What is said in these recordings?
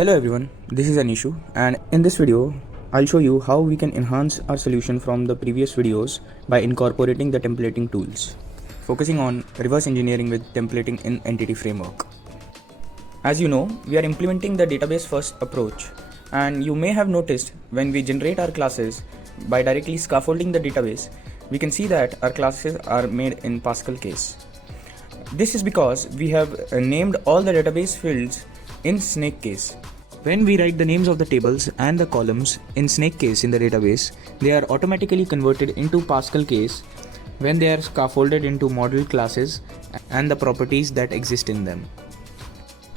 Hello everyone, this is Anishu, and in this video I'll show you how we can enhance our solution from the previous videos by incorporating the templating tools, focusing on reverse engineering with templating in Entity Framework. As you know, we are implementing the database first approach, and you may have noticed when we generate our classes by directly scaffolding the database, we can see that our classes are made in Pascal case. This is because we have named all the database fields in snake case. When we write the names of the tables and the columns in snake case in the database, they are automatically converted into Pascal case when they are scaffolded into model classes and the properties that exist in them.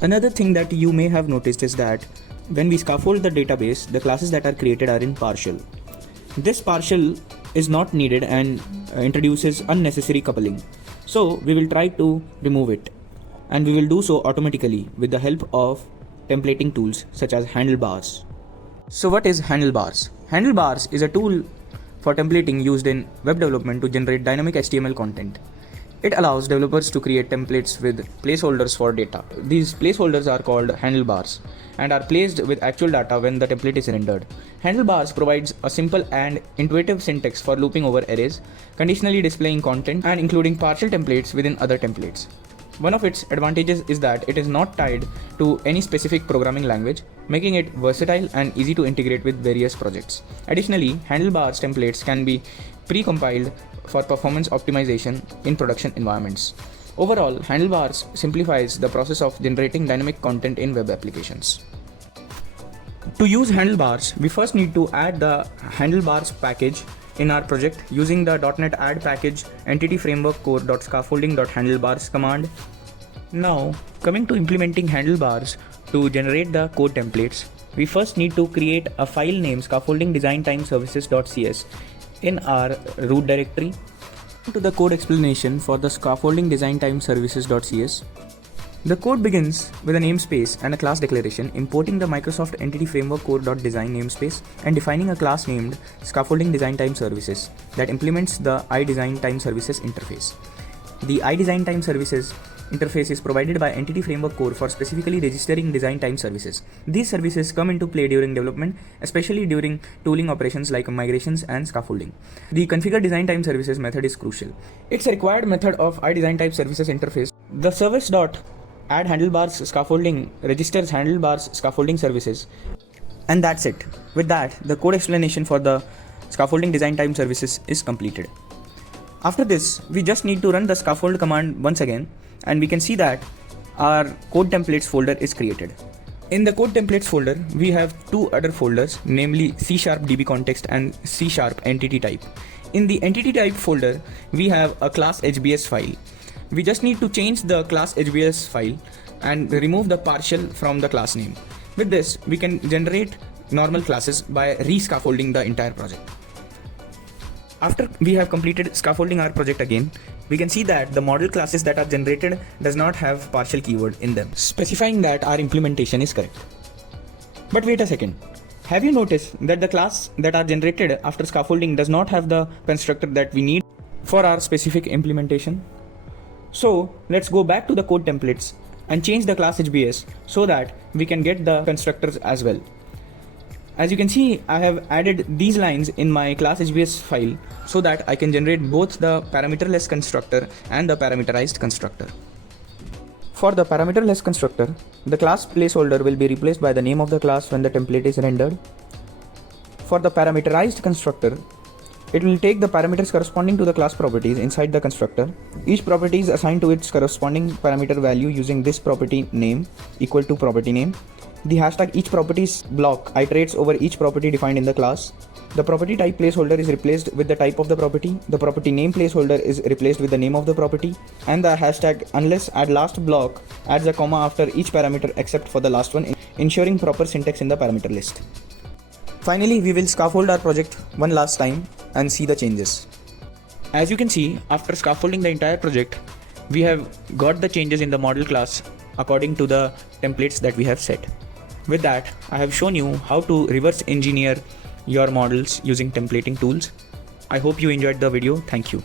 Another thing that you may have noticed is that when we scaffold the database, the classes that are created are in partial. This partial is not needed and introduces unnecessary coupling. So we will try to remove it, and we will do so automatically with the help of templating tools such as Handlebars. So what is Handlebars? Handlebars is a tool for templating used in web development to generate dynamic HTML content. It allows developers to create templates with placeholders for data. These placeholders are called handlebars and are placed with actual data when the template is rendered. Handlebars provides a simple and intuitive syntax for looping over arrays, conditionally displaying content, and including partial templates within other templates. One of its advantages is that it is not tied to any specific programming language, making it versatile and easy to integrate with various projects. Additionally, Handlebars templates can be pre-compiled for performance optimization in production environments. Overall, Handlebars simplifies the process of generating dynamic content in web applications. To use Handlebars, we first need to add the Handlebars package in our project using the .NET add package entity framework core.scaffolding.handlebars command. Now, coming to implementing Handlebars to generate the code templates, we first need to create a file named scaffoldingdesigntimeservices.cs in our root directory. To the code explanation for the scaffoldingdesigntimeservices.cs. The code begins with a namespace and a class declaration, importing the Microsoft Entity Framework core.design namespace and defining a class named Scaffolding Design Time Services that implements the iDesign Time Services interface. The iDesign Time Services interface is provided by Entity Framework Core for specifically registering design time services. These services come into play during development, especially during tooling operations like migrations and scaffolding. The configure design time services method is crucial. It's a required method of iDesign Time Services interface. The service.add handlebars scaffolding registers handlebars scaffolding services, and that's it. With that, the code explanation for the scaffolding design time services is completed. After this, we just need to run the scaffold command once again, and we can see that our code templates folder is created. In the code templates folder, we have two other folders, namely C# DB context and C# entity type. In the entity type folder, we have a class HBS file. We just need to change the class HBS file and remove the partial from the class name. With this, we can generate normal classes by re-scaffolding the entire project. After we have completed scaffolding our project again, we can see that the model classes that are generated does not have partial keyword in them, specifying that our implementation is correct. But wait a second. Have you noticed that the class that are generated after scaffolding does not have the constructor that we need for our specific implementation? So let's go back to the code templates and change the class HBS so that we can get the constructors as well. As you can see, I have added these lines in my class HBS file so that I can generate both the parameterless constructor and the parameterized constructor. For the parameterless constructor, the class placeholder will be replaced by the name of the class when the template is rendered. For the parameterized constructor, it will take the parameters corresponding to the class properties inside the constructor. Each property is assigned to its corresponding parameter value using this property name equal to property name. The hashtag each properties block iterates over each property defined in the class. The property type placeholder is replaced with the type of the property. The property name placeholder is replaced with the name of the property. And the hashtag unless add last block adds a comma after each parameter except for the last one, ensuring proper syntax in the parameter list. Finally, we will scaffold our project one last time and see the changes. As you can see, after scaffolding the entire project, we have got the changes in the model class according to the templates that we have set. With that, I have shown you how to reverse engineer your models using templating tools. I hope you enjoyed the video. Thank you.